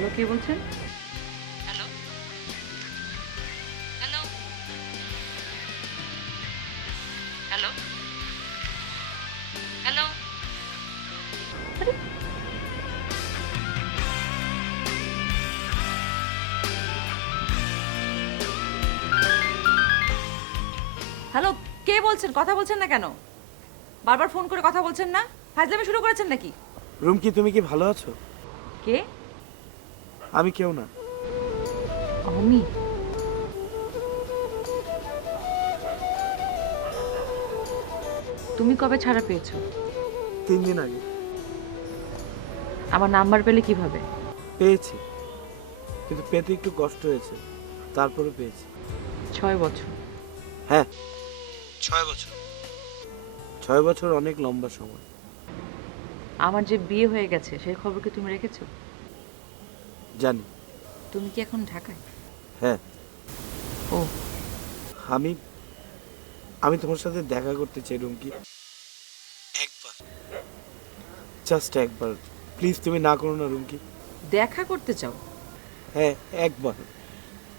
Hello, কে বলছেন? Hello, hello, hello, hello. Hello, কে বলছেন? কথা বলছেন না কেন? বারবার ফোন করে কথা বলছেন না? ফাজলামি শুরু করেছেন নাকি? রুমকি, তুমি কি ভালো আছো? কে? আমি কেউ না। আমি? তুমি কবে ছাড়া পেয়েছো? 3 দিন আগে আমার নাম্বার পেলে কিভাবে? পেয়েছি, কিন্তু পেতে একটু কষ্ট হয়েছে, তারপরে পেয়েছি। 6 বছর। হ্যাঁ, 6 বছর। 6 বছর অনেক লম্বা সময়। আমার যে বিয়ে হয়ে গেছে সেই খবর কি তুমি রেখেছো? জানি। তুমি কি এখন ঢাকায়? হ্যাঁ, ও, আমি আমি তোমার সাথে দেখা করতে চাই রুমকি। একবার, জাস্ট একবার, প্লিজ তুমি না করো না রুমকি। দেখা করতে চাও? হ্যাঁ, একবার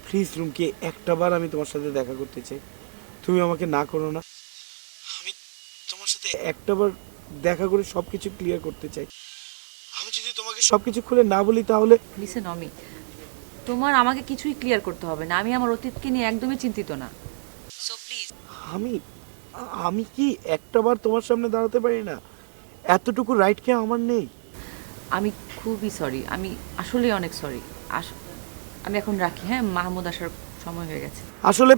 প্লিজ রুমকি, একটা বার আমি তোমার সাথে দেখা করতে চাই। তুমি আমাকে না করো না। আমি তোমার সাথে একটা বার দেখা করে সবকিছু ক্লিয়ার করতে চাই। আমি যদি তোমাকে সবকিছু খুলে না বলি তাহলে লিসেন অমি, তোমার আমাকে কিছুই ক্লিয়ার করতে হবে না। আমি আমার অতীতকে নিয়ে একদমই চিন্তিত না। So please. আমি আমি কি একটা বার তোমার সামনে দাঁড়াতে পারি না? এতটুকু রাইট কি আমার নেই? আমি খুবই সরি, আমি আসলেই অনেক সরি। আমি এখন রাখি, হ্যাঁ? মাহমুদ আসার সময় হয়ে গেছে। আসলে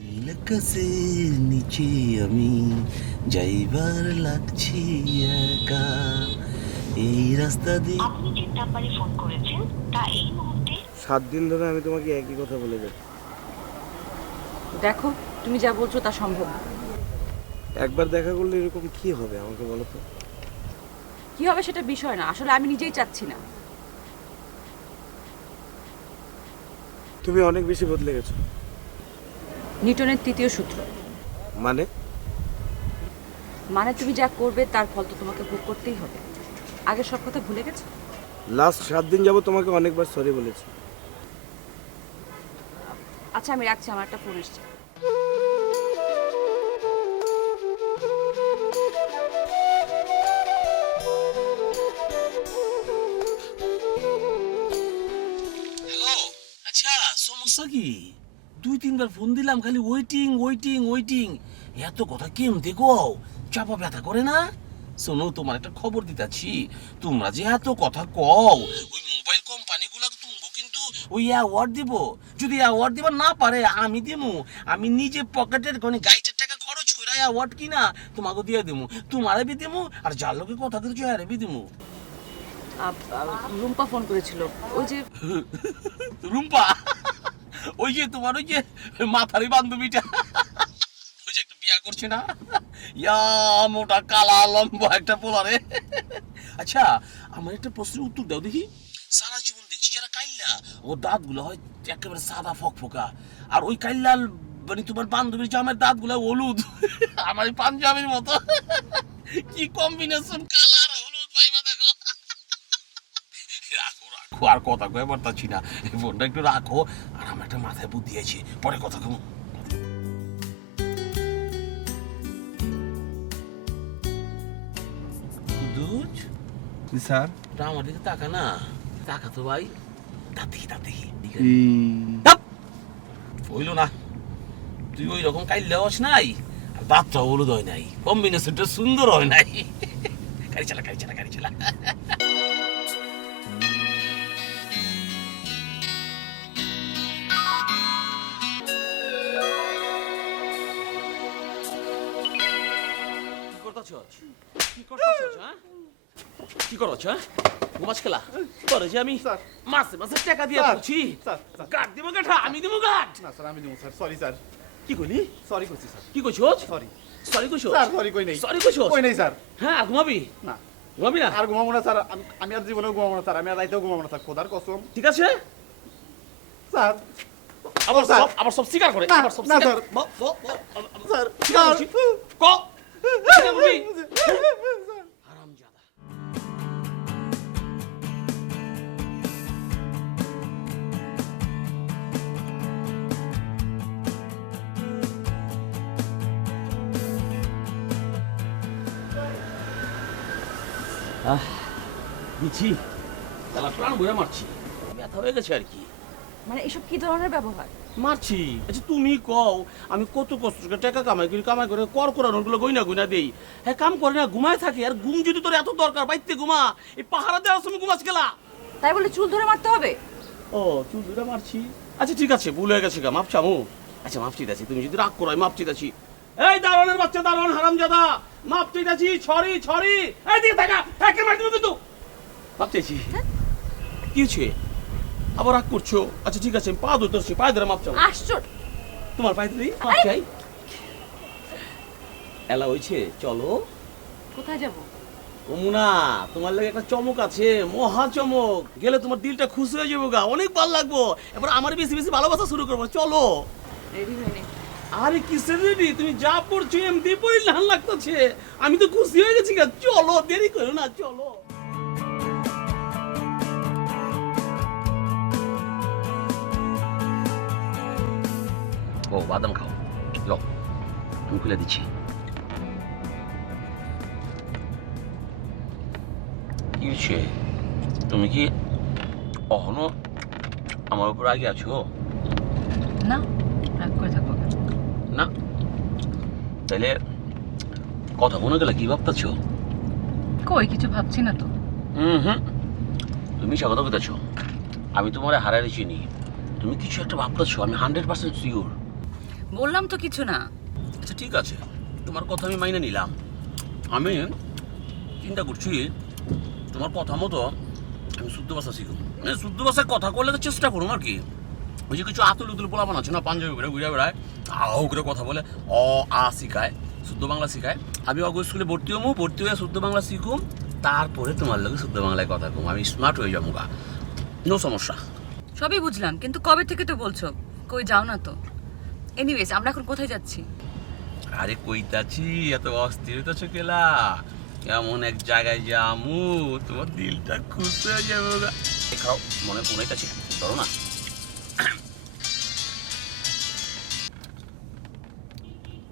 নীল আকাশের নিচে আমি যাইবার লাগছি একা, এই রাস্তা দিয়ে। আপনি যে নাম্বারে ফোন করেছেন তা এই মুহূর্তে 7 দিন ধরে আমি তোমাকে একই কথা বলে যাচ্ছি। দেখো, তুমি যা বলছো তা সম্ভব না। একবার দেখা করলে এরকম কি হবে আমাকে বলো তো? কি হবে সেটা বিষয় না, আসলে আমি নিজেই চাচ্ছি না। তুমি অনেক বেশি বদলে গেছো। নিউটনের তৃতীয় সূত্র। মানে? মানে তুমি যা করবে তার ফল তো তোমাকে ভোগ করতেই হবে। আগের সব কথা ভুলে গেছো? লাস্ট 7 দিন যাবো তোমাকে অনেকবার সরি বলেছি। আচ্ছা, আমি রাখছি, আমার একটা ফোন এসছে। হ্যালো, আচ্ছা সমস্যা কি? 2-3 বার ফোন দিলাম, খালি ওয়েটিং ওয়েটিং ওয়েটিং। এত কথা কেমতে কও? চাপা ব্যথা করে না? শোনো, তোমার একটা খবর দিতাছি। তোমরা যে এত কথা কও, ওই মোবাইল কোম্পানিগুলো তুমগো কিন্তু ওই অ্যাওয়ার্ড দিব। যদি অ্যাওয়ার্ড দিবার না পারে, আমি দিমু। আমি নিজে পকেটের কোনে গাইডের টাকা খরচ করে অ্যাওয়ার্ড কিনা তোমাকে দিয়ে দিমু। তোমারে বি দিমু, আর যার লোকে কথা দিচ্ছ আরে বি দিমু। রুম্পা ফোন করেছিল, ওই যে। রুম্পা? ওই যে তোমার ওই যে মাথারি বান্ধবীটা, ওই যে একটা বিয়া করছে না, ইয়া মোটা কালা লম্বা একটা পোলারে। আচ্ছা, আমার একটা প্রশ্নের উত্তর দাও দেখি। সারা জীবন দেখছি যারা কাইল্লা, ও দাঁতগুলো হয় একেবারে সাদা ফকফকা, আর ওই কাইল্লাল মানে তোমার বান্ধবীর জামের দাঁতগুলো হলুদ, আমার এই পাঞ্জাবির মতো। কি কম্বিনেশন, কালার হলুদ, ভাইবা দেখো। রাখো রাখো, আর কথা কয়ে পারতাছি না, এই ফোনটা একটু রাখো। আর আমার একটা মাথায় বুদ্ধি আছে, পরে কথা কম। কুদ্দুস, স্যার, আমার দিকে তাকা না, তাকা তো ভাই। দাঁত দেখি, দাঁত দেখি। হইল না, তুই ওই রকম কাইল দেওয়াস নাই, আর দাঁতটা হলুদ হয় নাই, কম্বিনেশনটা সুন্দর হয় নাই। গাড়ি চালা গাড়ি চালা গাড়ি চালা। কি করতাছস? কি করতাছস, হ্যাঁ? কি করছ, হ্যাঁ? ঘুমাস খেলা তোরে যে আমি মাসে মাসে টাকা দিয়ে পড়ছি, কাট দিব কাঠা, আমি দিব কাট। না স্যার আমি দেবো স্যার, সরি স্যার। কি কইলি? সরি করছি স্যার। কি কইছস? সরি সরি কইছস? স্যার, সরি কই নেই। সরি কইছস? কই নেই স্যার। হ্যাঁ, আর ঘুমাবি না ঘুমাবি না? আর ঘুমাবো না স্যার, আমি আর জীবনেও ঘুমাবো না স্যার, আমি আর রাইতেও ঘুমাবো না স্যার, খোদার কসম। ঠিক আছে, স্যার আবার স্যার। আবার সব স্বীকার করে, না, আবার সব না, স্বীকার। স্যার। স্যার স্বীকার করছি। ক স্বীকার করবি? হারামজাদা। দিচ্ছি তালা প্রাণ বইয়া মারছি, ব্যথা হয়ে গেছে আর কি। মানে এসব কি ধরনের ব্যবহার? মারছি। আচ্ছা তুমি কও, আমি কত কষ্ট করে টাকা কামাই করে কর করানোগুলো গইনা গইনা দেই, হ্যাঁ কাম করে না ঘুমায় থাকি। আর ঘুম যদি তোর এত দরকার, বাইতে ঘুমা, এই পাহারা দেওয়ার সময় ঘুমাস গেলা। তাই বলে চুল ধরে মারতে হবে? ও চুল ধরে মারছি, আচ্ছা ঠিক আছে, ভুল হয়ে গেছে গা, মাপ চামু। আচ্ছা মাপ চাইতাছি, তুমি যদি রাগ করো মাপ চাইতাছি। এই দারোয়ানের বাচ্চা, দারোয়ান হারামজাদা, মাপ চাইতাছি, ছড়ি ছড়ি। এই দিকে থাকা, একে মার দিবি কিন্তু। মাপ চাইছি। কি হচ্ছে? আবার রাগ করছো? আচ্ছা ঠিক আছে, আমি পা ধরছি, পায়ে ধরে মাপ চাও। আশ্চর্য! তোমার পায়ে ধরি মাপ চাই। এলা হইছে, চলো। কোথায় যাব? ওমুনা, তোমার লাগে একটা চমক আছে, মহা চমক। গেলে তোমার দিলটা খুশি হয়ে যাবো গা, অনেক ভালো লাগবো। এবার আমার বেশি বেশি ভালোবাসা শুরু করবো, চলো। রেডি হয়নি? আরে কিসের রেডি? তুমি যা পড়ছো এমনি পড়ি লাল লাগতেছে, আমি তো খুশি হয়ে গেছি গা। চলো, দেরি করো না, চলো। ও বাদাম খাও, লো তুমি খুলে দিচ্ছি। কি হচ্ছে? তুমি কি অহনো আমার উপর আগে আছো? না, রাগ করে থাকবো কেন? না, তাহলে কথা মনে গেলে কি ভাবতেছ? কই কিছু ভাবছি না তো। হুম, তুমি স্বাগত করতেছ। আমি তোমার হারারে চিনি, তুমি কিছু একটা ভাবতেছ, আমি 100% শিওর। বললাম তো কিছু না। আচ্ছা ঠিক আছে, তোমার কথা আমি মাইনে নিলাম। আমি চিন্তা করছি তোমার কথা মতো আমি শুদ্ধ ভাষা শিখুন, মানে শুদ্ধ ভাষায় কথা করলে তো চেষ্টা করুম আর কি। ওই যে কিছু আতুল উতুল পোলাপান আছে না, পাঞ্জাবি করে ঘুরে বেড়ায়, আও করে কথা বলে, অ আ শিখায়, শুদ্ধ বাংলা শিখায়। আমি অগ স্কুলে ভর্তি হয়ে শুদ্ধ বাংলা শিখুম, তারপরে তোমার লোক শুদ্ধ বাংলায় কথা কম, আমি স্মার্ট হয়ে যাবো গা, নো সমস্যা। সবই বুঝলাম, কিন্তু কবে থেকে তো বলছো কই যাও না তো। এনিওয়েজ, আমরা এখন কোথায় যাচ্ছি? আরে কইতাছি, এত অস্থির হইতেছ কেলা? এমন এক জায়গায় যামু তোমার দিলটা খুশি হয়ে যাবে গা। খাও, মনে মনে কাছে ধরো না।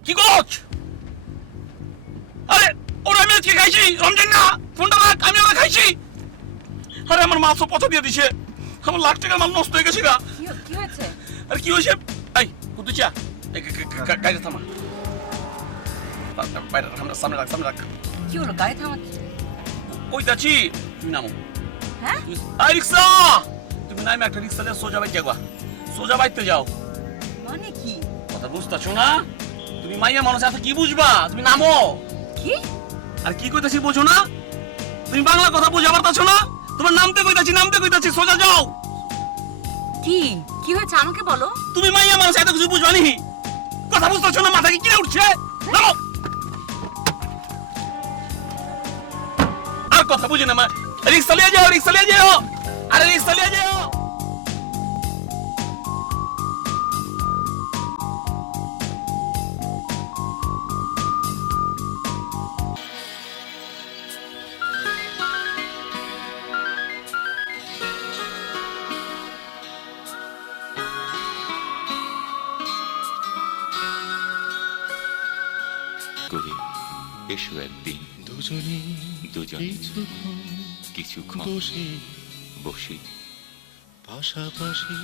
কি করছ? আরে ওরা আমি আজকে খাইছি, রমজান না, ফোনটা রাখ, আমি ওরা খাইছি। আরে আমার মাছ পচা দিয়ে দিছে, আমার লাখ টাকার মাল নষ্ট হয়ে গেছে গা। কি হয়েছে? আরে কি হয়েছে? এই কুতুচা, গাড়ি থামা, বাইরে সামনে রাখ। কি হলো, গাড়ি থামাচ্ছি? ওই যাচ্ছি, তুমি নামো। হ্যাঁ? আই রিক্সা, তুমি নামে একটা রিক্সা দিয়ে সোজা বাইতে যাও, সোজা বাইতে যাও। মানে কি? কথা বুঝতেছো না? তুমি মাইয়া মানুষ এত কি বুঝবা? তুমি নামো। কি? আর কি কইতাছি বোঝো না? তুমি বাংলা কথা বুঝা পারতাছো না? তোমার নামতে কইতাছি, সোজা যাও। কি কি হয়েছে আমাকে বলো। তুমি মাইয়া মানুষ এত কিছু বুঝবা নি? কথা বুঝতেছো না? মাথা কি কিনে উঠছে? নামো। আর কথা বুঝে না, রিক্সা লিয়ে যাও। আরে রিক্সা লিয়ে যাও। করে এসো একদিন দুজনে কিছুক্ষণ বসে পাশাপাশি।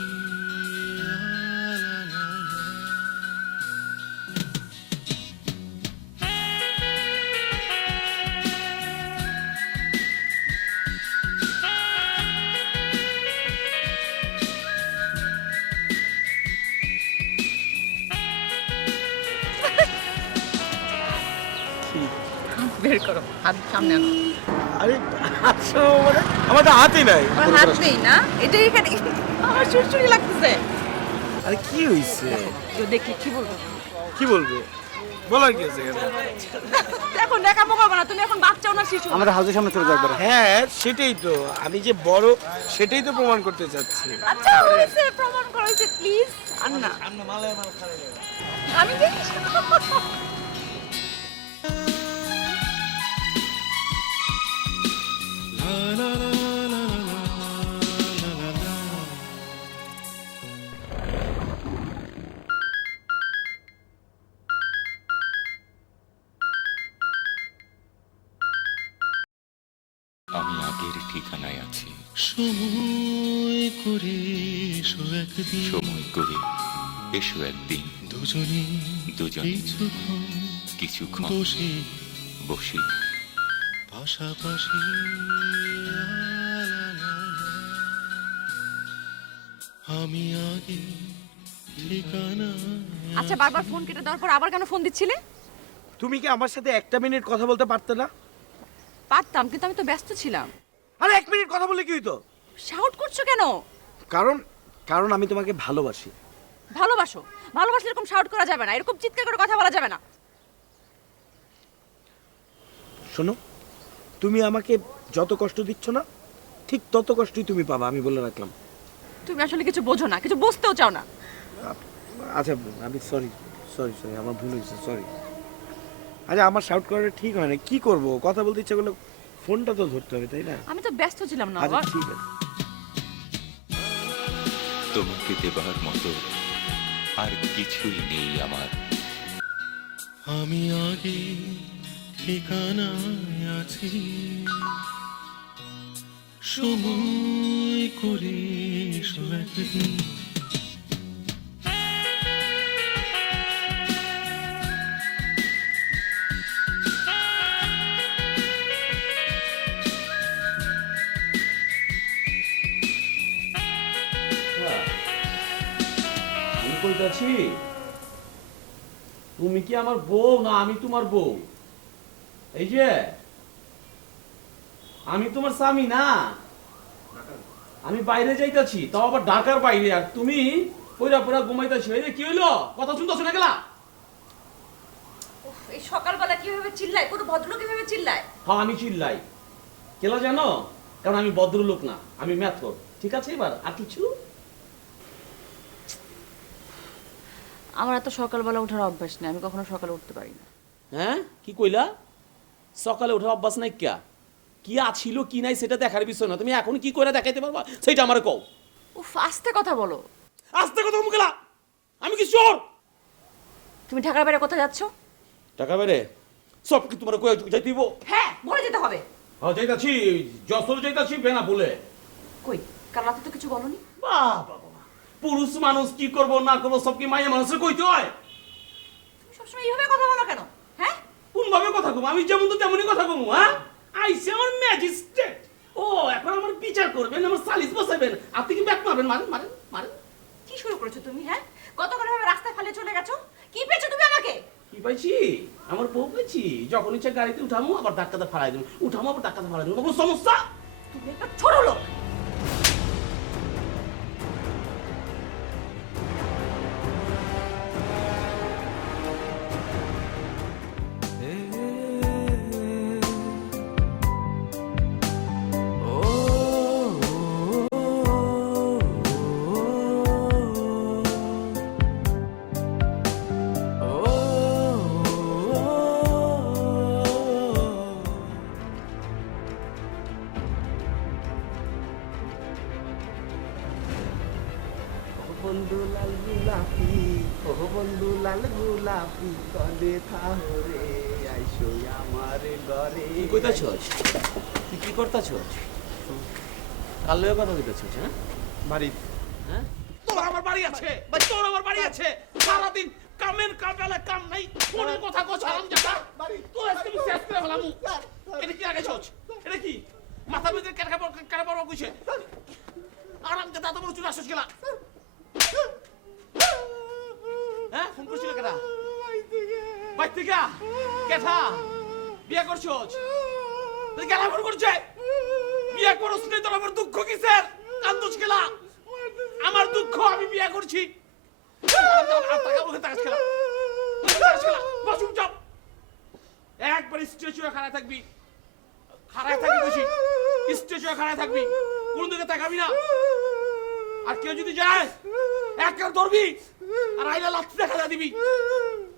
বের করো, হাত সামনে আনো। আরে আচ্ছা মানে আমার তো হাতই নাই। আমার হাত নেই না, এটাই এখানে। আমার সুরসুরি লাগতেছে। আরে কি হইছে? কেউ দেখলে কি বলবো? কি বলবে? বলার কি আছে এখানে? দেখো দেখাবো করবো না, তুমি এখন বাচ্চাও না শিশু। আমাদের হাউসের সামনে চলে যাও একবার। হ্যাঁ সেটাই তো, আমি যে বড় সেটাই তো প্রমাণ করতে চাচ্ছি। আচ্ছা হয়েছে, প্রমাণ করেছে প্লিজ। আর না আমি দেখি। আমি আগের ঠিকানায় আছি। সময় করে এসো একদিন দুজনে কিছুক্ষণ বসি পাশাপাশি। আমি আগে ঠিকানা। আচ্ছা বারবার ফোন কেটে দেওয়ার পর আবার কেন ফোন দিচ্ছিলে? তুমি কি আমার সাথে একটা মিনিট কথা বলতে পারতে না? পারতাম, কিন্তু আমি তো ব্যস্ত ছিলাম। আরে এক মিনিট কথা বলে কি হইতো? শাউট করছো কেন? কারণ আমি তোমাকে ভালোবাসি। ভালোবাসো? ভালোবাসলে এরকম শাউট করা যাবে না, এরকম চিৎকার করে কথা বলা যাবে না। শোনো, তুমি আমাকে যত কষ্ট দিচ্ছ না, ঠিক তত কষ্টই তুমি পাবা, আমি বলে রাখলাম। তুমি আসলে কিছু বোঝো না, কিছু বুঝতেও চাও না। আচ্ছা আমি সরি, আমার ভুল হয়েছে, সরি। আচ্ছা আমার শাউট করাটা ঠিক হয় না, কি করব? কথা বলতে ইচ্ছা করলে ফোনটা তো ধরতে হবে, তাই না? আমি তো ব্যস্ত ছিলাম না আচ্ছা বাবা। ঠিক আছে। তোমাকে দেবার মতো আর কিছুই নেই আমার। আমি আগে ঠিকানায় আছি। সময় করে এসো একদিন আমি কইতাছি, তুমি কি আমার বউ না আমি তোমার বউ? এই যে আমি তোমার স্বামী না, আমি বাইরে যাইতাছি, তাও আবার ঢাকার বাইরে, আর তুমি পয়রা পয়রা ঘুমাইতাছি। এই যে কি হইলো, কথা শুনতাছো না গেলা? এই সকালবেলা কিভাবে চিল্লায়, কোনো ভদ্রলোক কিভাবে চিল্লায়? হ্যাঁ আমি চিল্লাই কেলা জানো? কারণ আমি ভদ্রলোক না, আমি মেথর। ঠিক আছে, এবার আর কিছু? আমার এত সকালবেলা ওঠার অভ্যাস নেই, আমি কখনো সকালে উঠতে পারি না। হ্যাঁ কি কইলা? সকালে ওঠার অভ্যাস নাই? কিয়া কি আছিল কি নাই সেটা দেখার বিষয় না, তুমি এখন কি করে দেখাইতে পারবা সেটা আমারে কও। উফ, আস্তে কথা বলো। আস্তে কথা মুকেলা, আমি কি চোর? তুমি ঢাকার বাইরে কোথায় যাচ্ছ? টাকা বেড়ে সব কি তোমার কই যাইতেইব? হ্যাঁ, বলে যেতে হবে। হ্যাঁ যাইতাছি, যশোর যাইতাছি, বেনা বলে। কই, কাল রাতে তো কিছু বলনি। বাবা পুরুষ মানুষ কি করব না করব সব কি মাইয়া মানুষের কইতে হয়? তুমি সবসময় এইভাবে কথা বলো কেন? হ্যাঁ, কোন ভাবে কথা কম? আমি যেমন তো তেমনই কথা কম। হ্যাঁ আইসে আমার ম্যাজিস্ট্রেট, ও এখন আমার বিচার করবেন, আমার সালিশ বসাবেন, আপনি কি ব্যাক মারবেন? মারেন মারেন মারেন। কি শুরু করেছো তুমি? হ্যাঁ, কতক্ষণ ভাবে রাস্তায় ফেলে চলে গেছো। কি পেয়েছো তুমি আমাকে? কি পাইছি? আমার বউ পেয়েছি, যখন ইচ্ছা গাড়িতে উঠামো আবার ধাক্কাতে ফালাই দেবো, উঠামো আবার ধাক্কাতে ফালাই দেবো, কোনো সমস্যা? তুমি একটা ছোট লোক। বন্ধু লাল গোলাপি, ও বন্ধু লাল গোলাপি, কলে থাহরে আইসো আমার ঘরে। কি কইতাছস? তুই কি করতাছস? কার লগে কথা কইতাছস? হ্যাঁ বাড়ি হ্যাঁ, তোর আমার বাড়ি আছে, তোর আমার বাড়ি আছে, সারাদিন কামের কামেলা কাম নাই, ফোনের কথা কো সালাম জাতা, তোর আজকে আমি শেষ করে ফেলামু। এটা কি আগে ছচ? এটা কি মাথা ভিতরে কেটে পড়ব কইছে? আরাম কে দাদা বড় চুল আসছ গেলা। হ্যাঁ ফোন করছিল কেডা? বাইতে গা কেঠা? বিয়ে করছোস তুই কেন এমন করছে বিয়ে করছ নাই তোর আমার দুঃখ কিসের কান্দুস কেলা আমার দুঃখ আমি বিয়ে করছি একবার স্টেচু খাড়ায় থাকবি বেশি স্টেচু খাড়ায় থাকবি কোন দিকে তাকাবি না আর কেউ যদি যায় এক কার ধরবি আর আইলা লাথি দেখা দিবি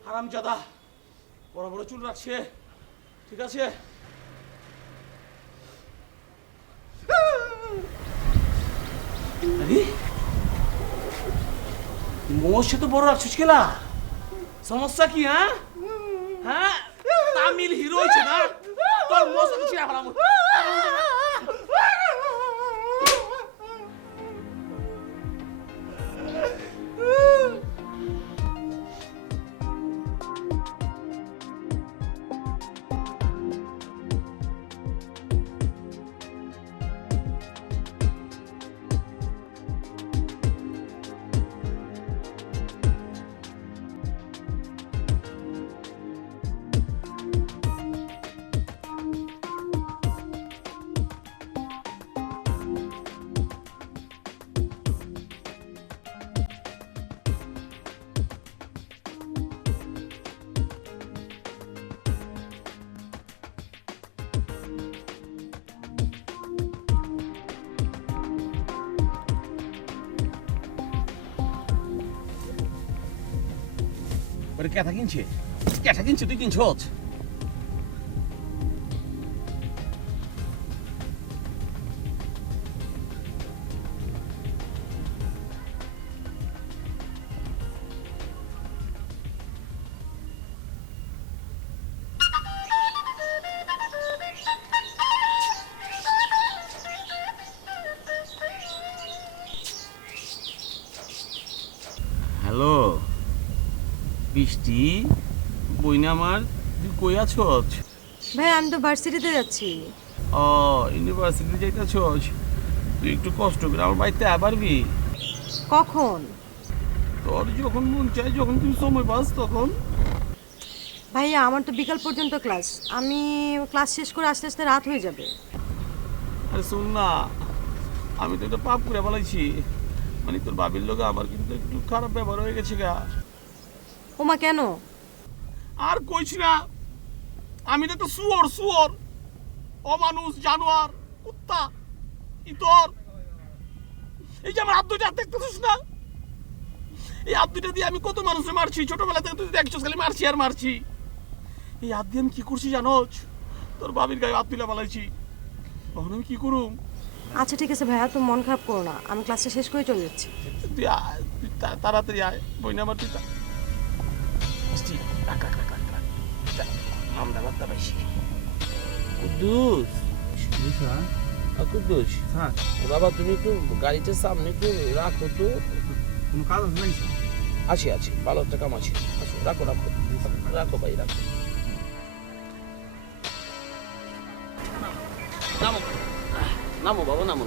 হারামজাদা বড় বড় চুল রাখছে ঠিক আছে আরে মোশে তো বড় রাখছিস কেলা সমস্যা কি হ্যাঁ হ্যাঁ তামিল হিরো হইছে না তোর মোশ কিছু না হারাম ওরে ক্যাথা কিনছে তুই কিনছস হ্যালো বৃষ্টি বইনা আমার তুই কই আছস ভাই আমি তো ভার্সিটিতে যাচ্ছি। ও ইউনিভার্সিটি যাইতেছস তুই একটু কষ্ট করে আমার বাড়িতে আবারবি কখন? তোর যখন মন চায় যখন তুই সময় পাস তখন ভাইয়া আমার তো বিকাল পর্যন্ত ক্লাস, আমি ক্লাস শেষ করে আস্তে আস্তে রাত হয়ে যাবে। আরে শোন না আমি তো একটা পাপ করে ফেলাইছি মানে তোর বাবির লোক আমার কিন্তু একটু খারাপ ব্যবহার হয়ে গেছে গা ওমা কেন? আর কইছি না আমি তো শুয়োর অমানুষ জানোয়ার কুত্তা ইতর এই যে আমার হাত দুইটা দেখতেছিস না এই হাত দুইটা দিয়ে আমি কত মানুষে মারছি ছোটবেলা থেকে তুই দেখছিস খালি মারছি আর মারছি এই হাত দিয়ে আমি কি করছি জানোস তোর বাবির গায়ে হাত তুলে পালাইছি তখন আমি কি করুম আচ্ছা ঠিক আছে ভাইয়া, তুমি মন খারাপ করো না, আমি ক্লাসটা শেষ করে চলে যাচ্ছি। তুই তাড়াতাড়ি আয় বই না আমার তুই আমরা বার্তা পাইছি কুদ্দুস কুদ্দুস স্যার বাবা তুমি একটু গাড়িটার সামনে একটু রাখো তো কোনো কাজ আছে নাকি স্যার? আছি ভালো একটা কাম আছে রাখো ভাই রাখো নামো বাবা নামো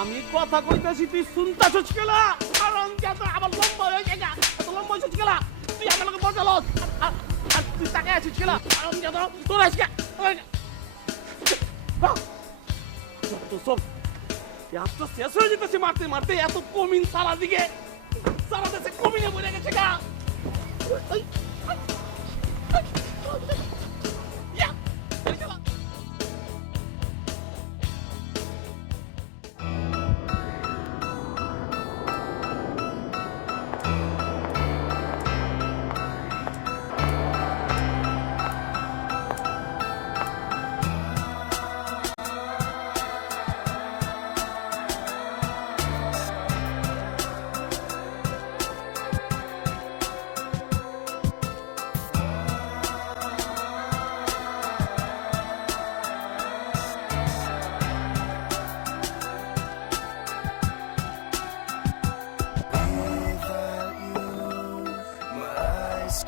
আমি কথা কইতাছি তুই শুনতাছস কেলা কারণ যত আবার লম্বা হয়ে গেছে এত লম্বা হইছিস কেলা তুই আমার লগে বসালস আর তুই তাকায় আছিস কেলা কারণ যত তোর আজকে তো সব এত শেষ হয়ে যেতেছে মারতে এত কমিন সারা দিকে সারা দেশে কমিনে পড়ে গেছে গা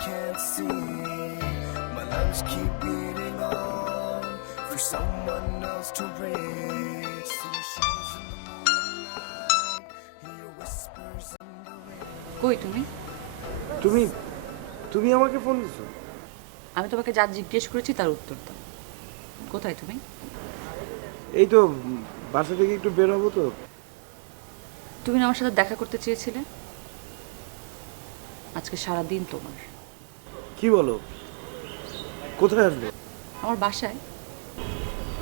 Can't see my lungs keep beating on for someone else to reach. See the shadows in the moonlight, hear whispers in the wind. কই তুমি? তুমি তুমি আমাকে ফোন দিছো? আমি তোমাকে যা জিজ্ঞেস করেছি তার উত্তর দাও। কোথায় তুমি? এই তো বাসা থেকে একটু বের হবো তো। তুমি না আমার সাথে দেখা করতে চেয়েছিলে? আজকে সারা দিন তোমার। কি বলো, কোথায় আসবে? আমার বাসায়।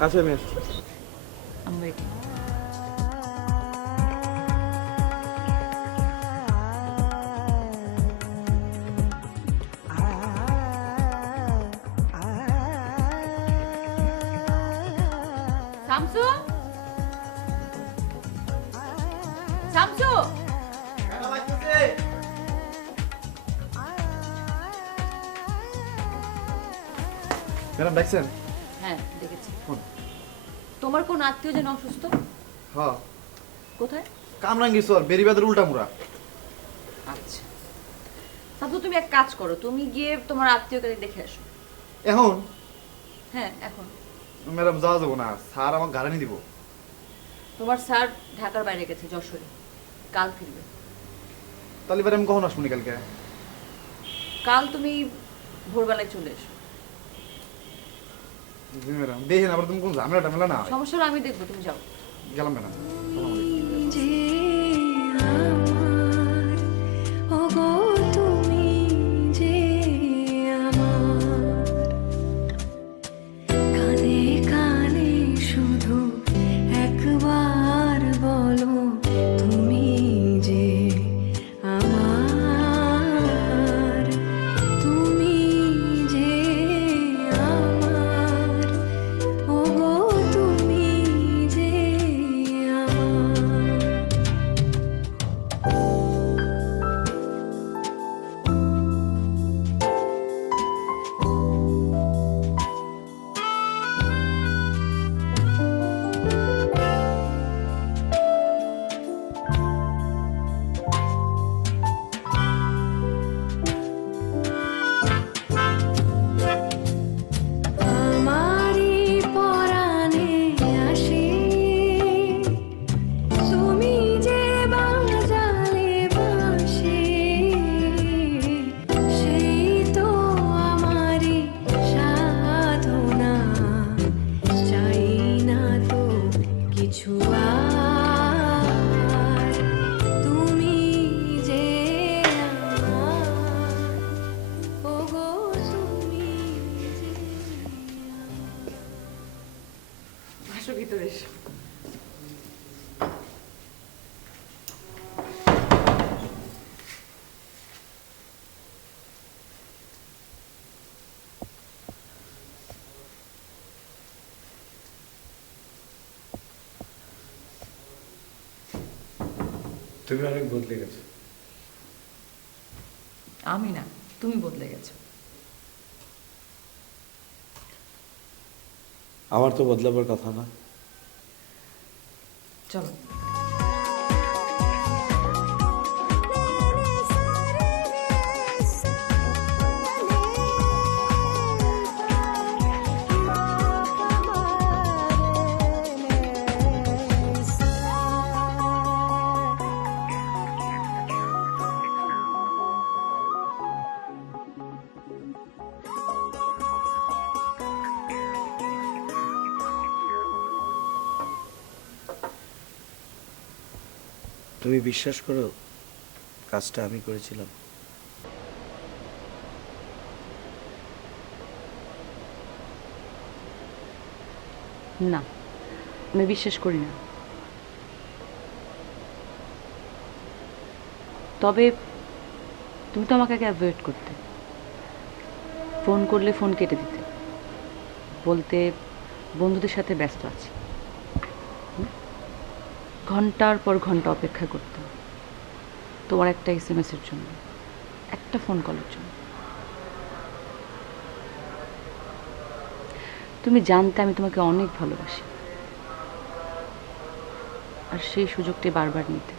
আচ্ছা আমি আসছি। আমি ওয়েটিং। শামসু, শামসু, ম্যাডাম দেখছেন? হ্যাঁ দেখেছি। তোমার কোন আত্মীয় যেন অসুস্থ? হ্যাঁ, কোথায়? কামরাঙ্গি চর বেরিবাদের উল্টা মুড়া। আচ্ছা শামসু, তুমি এক কাজ করো, তুমি গিয়ে তোমার আত্মীয়কে দেখে আসো। এখন হ্যাঁ এখন। ম্যাডাম যাওয়া যাবো না, স্যার আমাকে গাড়ি দিব। তোমার স্যার ঢাকার বাইরে গেছে, যশোরে। কাল ফিরবে। তাহলে এবার আমি কখন আসবো কালকে? কাল তুমি ভোরবেলায় চলে এসো। জি ম্যাডাম, দেখেন আবার তুমি কোন ঝামেলা টামেলা না হয়। সমস্যা হলে আমি দেখবো, তুমি যাও। গেলাম ম্যাডাম। যে আমার ওগো তুমি যে আমার কানে কানে শুধু একবার বলো তুমি যে আমার, তুমি যে আমার ওগো তুমি যে আমার। আমারি পরাণে আসি তুমি যে বাজালে বাঁশি, সেই তো আমারি সাধনা, চাই না তো কিছু আর, তুমি যে আমার ওগো তুমি যে আসো ভিতরে এসো। তুমি অনেক বদলে গেছো। আমি না, তুমি বদলে গেছো। আমার তো বদলাবার কথা না। চলো। তুমি বিশ্বাস করো, কাজটা আমি করেছিলাম। না, আমি বিশ্বাস করি না। তবে তুমি তো আমাকে আগে অ্যাভয়েড করতে, ফোন করলে ফোন কেটে দিতে, বলতে বন্ধুদের সাথে ব্যস্ত আছি। ঘন্টার পর ঘন্টা অপেক্ষা করতাম তোমার একটা SMS-এর জন্য, একটা ফোন কলের জন্য। তুমি জানতে আমি তোমাকে অনেক ভালোবাসি, আর সেই সুযোগটি বারবার নিতে।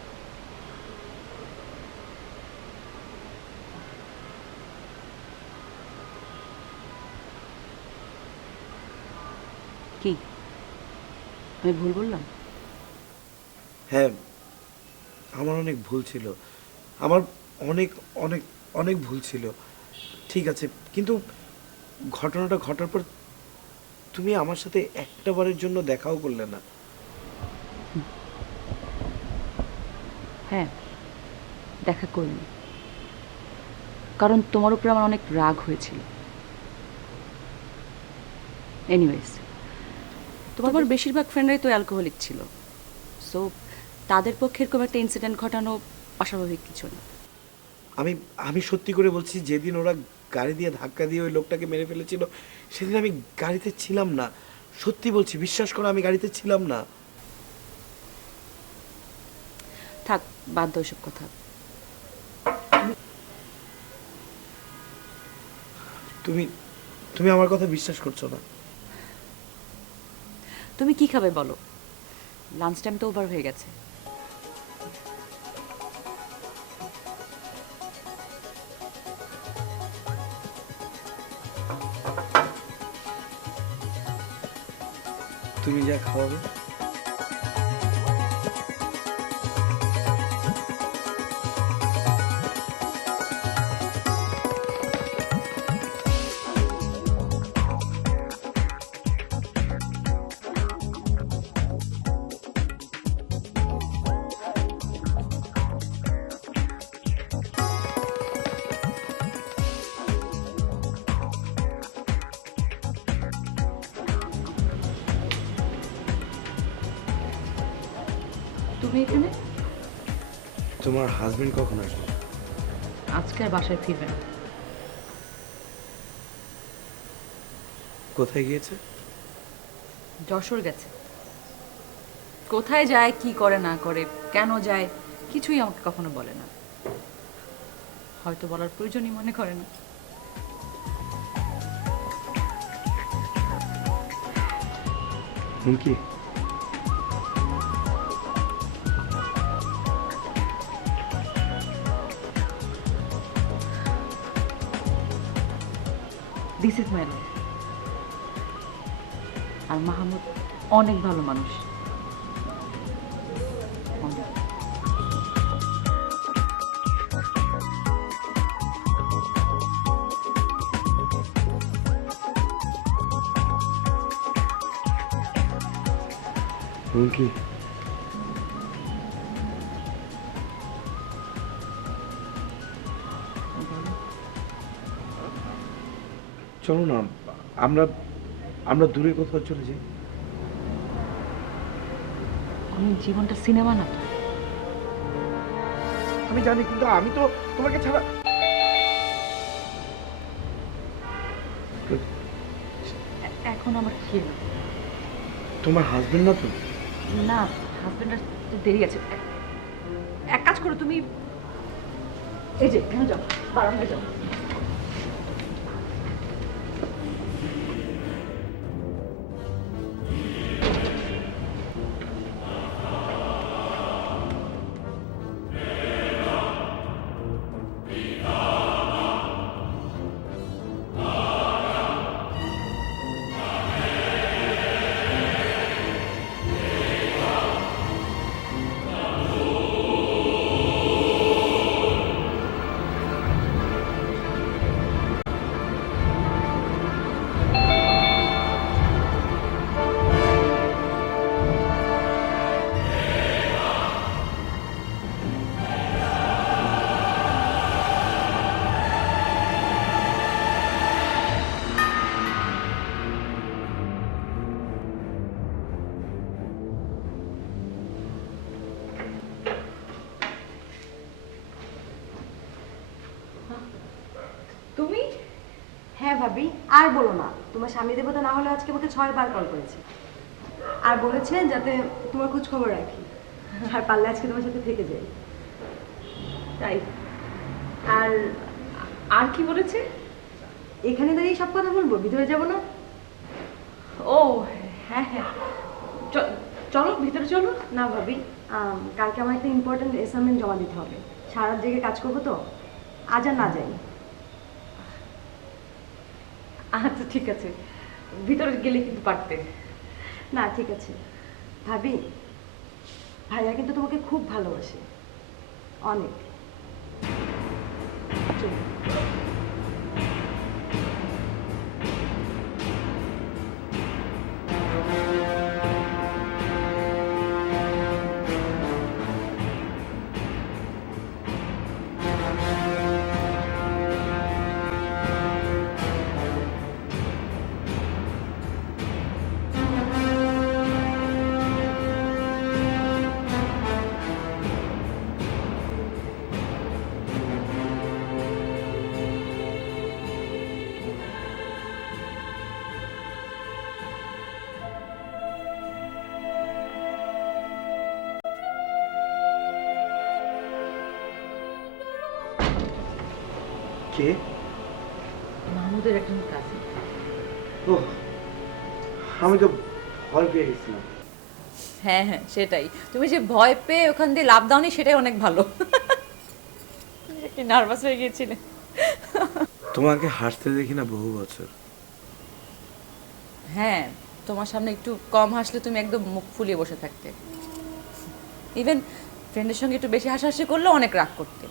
কি আমি ভুল বললাম? হ্যাঁ, আমার অনেক ভুল ছিল, আমার অনেক অনেক অনেক ভুল ছিল। ঠিক আছে, কিন্তু ঘটনাটা ঘটার পর তুমি আমার সাথে একটা বারের জন্য দেখাও করলে না। হ্যাঁ, দেখা করিনি, কারণ তোমার উপরে আমার অনেক রাগ হয়েছিল। এনিওয়েজ, তোমার বেশিরভাগ ফ্রেন্ডরাই তো অ্যালকোহলিক ছিল, সো তাদের পক্ষে এরকম একটা ইনসিডেন্ট ঘটানো অস্বাভাবিক কিছু না। আমি আমি সত্যি করে বলছি, যেদিন ওরা গাড়ি দিয়ে ধাক্কা দিয়ে ওই লোকটাকে মেরে ফেলেছিল সেদিন আমি গাড়িতে ছিলাম না। সত্যি বলছি, বিশ্বাস করো, আমি গাড়িতে ছিলাম না। থাক, বাদ দাও এসব কথা। তুমি তুমি আমার কথা বিশ্বাস করছো না? তুমি কি খাবে বলো? লাঞ্চ টাইম তো ওভার হয়ে গেছে। তুমি যা খাওয়াবে। তুমি এখানে? তোমার হাজবেন্ড কখন আসবে? আজকে আর বাসায় ফিরবে না। কোথায় গিয়েছে? যশোর গেছে। কোথায় যায়, কি করে না করে, কেন যায়, কিছুই আমাকে কখনো বলে না। হয়তো বলার প্রয়োজনই মনে করে না। হুমকি? This is my life. আর মাহমুদ অনেক ভালো মানুষ, অনেক। হুমকি? চলো না, আমরা আমরা দূরে কোথাও চলে যাই। আমি জীবনটা সিনেমা না তো। আমি জানি, কিন্তু আমি তো তোমাকে ছাড়া। এখন আমার কি হলো? তোমার হাজবেন্ড না তো? না, হাজবেন্ডের দেরি আছে। এক কাজ করো, তুমি এই যে এখানে যাও, বারান্দায় যাও। তুমি? হ্যাঁ ভাবি, আর বলো না। তোমার স্বামী দেবতা না হলে আজকে আমাকে 6 বার কল করেছে, আর বলেছে যাতে তোমার খোঁজ খবর রাখি, আর পারলে আজকে তোমার সাথে থেকে যাই। তাই? আর আর কি বলেছে? এখানে দাঁড়িয়ে সব কথা বলবো, ভিতরে যাব না? ও হ্যাঁ হ্যাঁ, চলো ভিতরে চলো। না ভাবি, কালকে আমার একটা ইম্পর্টেন্ট অ্যাসাইনমেন্ট জমা দিতে হবে। সারা রাত জেগে কাজ করবো তো, আজ আর না যাই। আচ্ছা ঠিক আছে, ভিতরে গেলে কিন্তু পারতে। না ঠিক আছে ভাবি, ভাইয়া কিন্তু তোমাকে খুব ভালোবাসে, অনেক। চলো। কে? মাহমুদের একজন কাজিন। ও, আমি তো ভয় পেয়ে গেছিলাম। হ্যাঁ হ্যাঁ, সেটাই। তুমি যে ভয় পেয়ে ওখান দিয়ে লাভ দাওনি সেটাই অনেক ভালো। কি নার্ভাস হয়ে গিয়েছিলে। তোমাকে হাসতে দেখি না বহু বছর। হ্যাঁ, তোমার সামনে একটু কম হাসলে তুমি একদম মুখ ফুলিয়ে বসে থাকতে। ইভেন ফ্রেন্ডের সঙ্গে একটু বেশি হাসাহাসি করলেও অনেক রাগ করতে।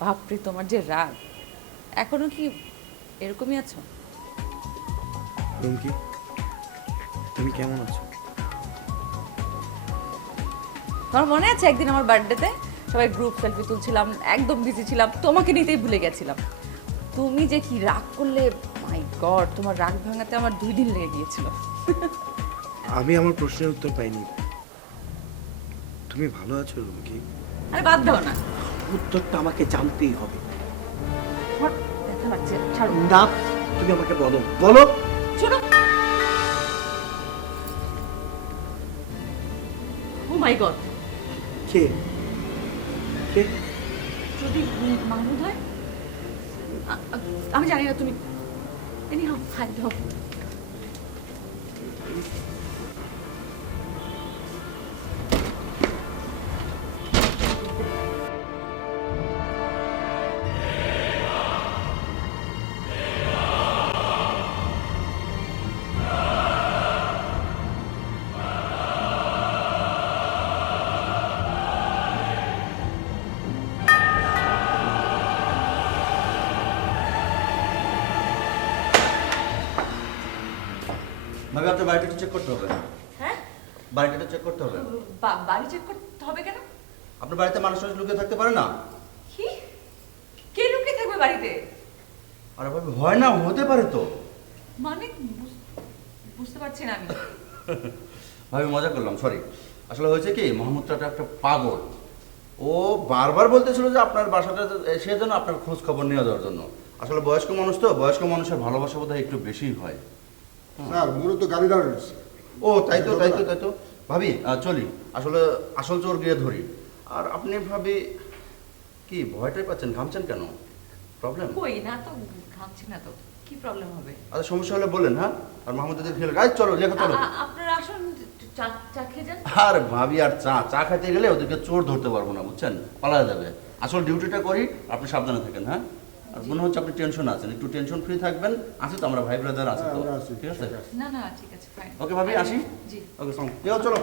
বাপরে, তোমার যে রাগ! এখনো কি এরকমই আছো? রুমকি, তুমি কেমন আছো? তোমার মনে আছে একদিন আমার বার্থডেতে সবাই গ্রুপ সেলফি তুলছিলাম, একদম বিজি ছিলাম, তোমাকে নিতেই ভুলে গেছিলাম। তুমি যে কি রাগ করলে, মাই গড! তোমার রাগ ভাঙাতে আমার 2 দিন লেগে গিয়েছিল। আমি আমার প্রশ্নের উত্তর পাইনি। তুমি ভালো আছো রুমকি? আরে বাদ দাও না, উত্তরটা আমাকে জানতেই হবে। আমার ব্যথা লাগছে, ছাড়ো। না, তুমি আমাকে বলো, বলো। শোনো, ও মাই গড! কে? কে? যদি মাহমুদ হয়? আমি জানি না, তুমি এনিহাউ হাই দাও। ভাবি আপনার বাড়িটা একটু চেক করতে হবে। হ্যাঁ, বাড়িটা একটু চেক করতে হবে। বাড়ি চেক করতে হবে কেন? আপনার বাড়িতে মানুষ লুকিয়ে থাকতে পারে না? কি? কে লুকিয়ে থাকবে বাড়িতে? আরে ভাবি, হয় না, হতে পারে তো। মানে বুঝতে পারছি না আমি। ভাবি মজা করলাম, সরি। আসলে হয়েছে কি, মোহাম্মদটা একটা পাগল। ও বারবার বলতেছিল যে আপনার বাসাটা সে যেন আপনার খোঁজ খবর নিয়ে যাওয়ার জন্য। আসলে বয়স্ক মানুষ তো, বয়স্ক মানুষের ভালোবাসা বোধহয় একটু বেশি হয়। স্যার মূলত গাড়ি দাঁড়িয়ে রয়েছে। ও তাই তো, তাই তো, তাই তো। ভাবি চলি, আসলে আসল চোর গিয়ে ধরি। আর আপনি ভাবি কি ভয়টাই পাচ্ছেন, ঘামছেন কেন? প্রবলেম? কই না তো, ঘামছি না তো, কি প্রবলেম হবে? আচ্ছা, সমস্যা হলে বলেন, হ্যাঁ? আর মাহমুদ যদি খেলে গাই, চলো লেখো, চলো। আপনারা আসুন, চা খেয়ে যান। আর ভাবি, আর চা খাইতে গেলে ওদেরকে চোর ধরতে পারবো না, বুঝছেন? পালা যাবে। আসল ডিউটিটা করি, আপনি সাবধানে থাকেন, হ্যাঁ? আর মনে হচ্ছে আপনি টেনশন আছেন, একটু টেনশন ফ্রি থাকবেন। আছি তো, আমরা ভাই ব্রাদার আছি তো, আমরা আছি, ঠিক আছে? না না, ঠিক আছে, ফাইন। ওকে ভাবি, আসি। জি। ওকে, চলো।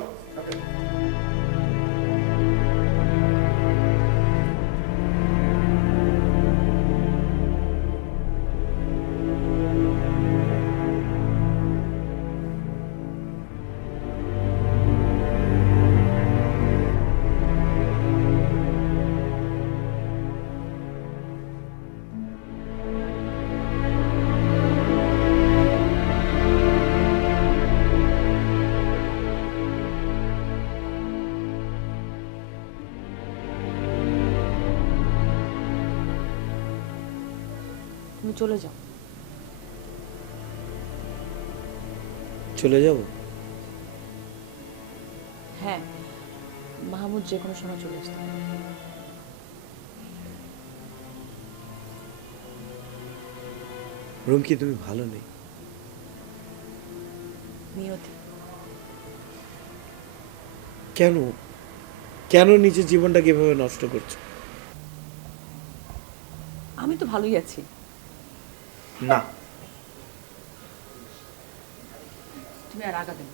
তুমি চলে যাও। চলে যাব? হ্যাঁ, মাহমুদ যে কোনো সময় চলে আসতে পারে। রুমকি, তুমি ভালো নেই। নিয়তি। কেন? কেন নিজের জীবনটাকে এভাবে নষ্ট করছো? আমি তো ভালোই আছি। না, তুমি আর আগাবে না,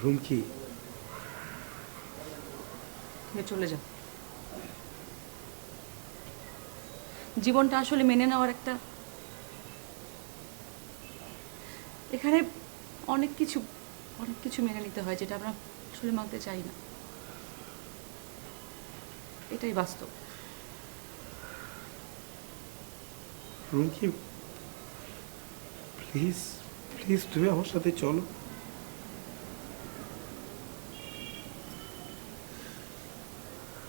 রুমকি। তুমি চলে যাও। জীবনটা আসলে মেনে নেওয়ার একটা, এখানে অনেক কিছু মেনে নিতে হয় যেটা আমরা আসলে মানতে চাই না। এটাই বাস্তব। রুমকি, প্লিজ প্লিজ তুমি আমার সাথে চলো।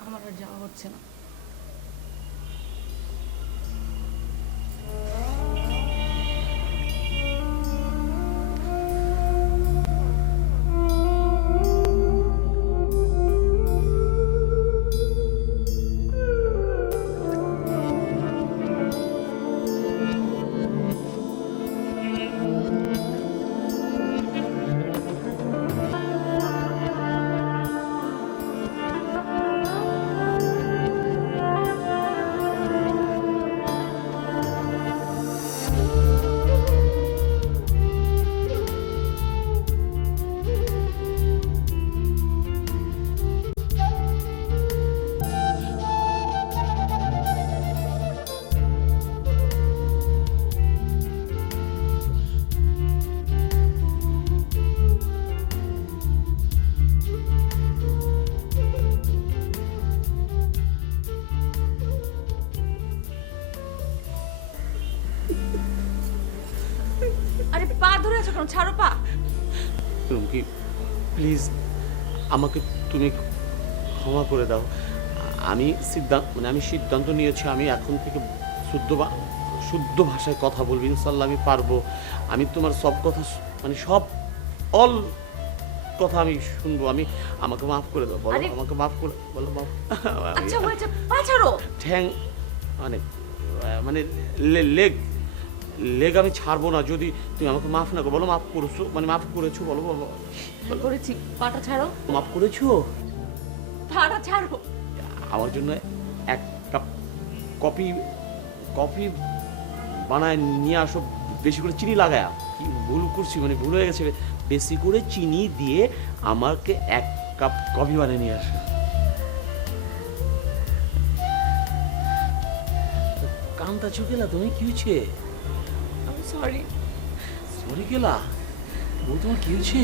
আমার আর যাওয়া হচ্ছে না। কেন? ছাড়ো পা। রুমকি প্লিজ আমাকে তুমি ক্ষমা করে দাও। আমি সিদ্ধান্ত নিয়েছি আমি এখন থেকে শুদ্ধ ভাষায় কথা বলবো, ইনশাল্লাহ আমি পারবো। আমি তোমার সব কথা সব অল কথা আমি শুনবো। আমাকে মাফ করে দাও, বলো আমাকে মাফ করে বলো মাফ। আচ্ছা হয়েছে, পা ছাড়ো। ঠ্যাং লেগ আমি ছাড়বো না যদি তুমি আমাকে মাফ না করো। বলো মাফ করেছো, মাফ করেছো, বলো বলো। করেছি, পাটা ছাড়ো। মাফ করেছো? পাটা ছাড়ো। আমার জন্য এক কাপ কফি বানায় নিয়ে আসো, বেশি করে চিনি লাগায়া। কি ভুল করছি, ভুল হয়ে গেছে। বেশি করে চিনি দিয়ে আমাকে এক কাপ কফি বানিয়ে নিয়ে আসো। কান্তা চুকেলা, তুমি কি হয়েছে? আমি সরি। সরি কেলা? বউ তোমার কি হয়েছে?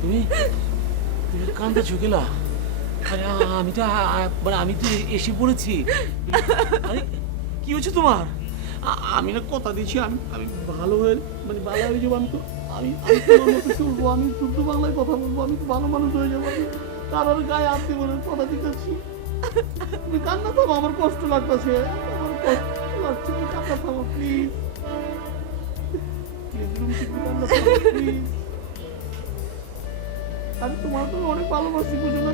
তুমি কান্তা চুকেলা? আরে আমি তো এসে পড়েছি। আরে কি হয়েছে তোমার? আমি না কথা দিচ্ছি, আমি ভালো হয়ে যাবো। আমি তোমার মতো চলবো, আমি শুদ্ধ বাংলায় কথা বলবো, আমি তো ভালো মানুষ হয়ে যাবো। আমি কারোর গায়ে হাত দিব না, কথা দিতেছি। তুমি কান্না থামো, আমার কষ্ট লাগতেছে, আমার কষ্ট লাগছে। তুমি কান্না থামো প্লিজ, প্লিজ। আমি তোমার তো অনেক ভালোবাসি, বুঝো না?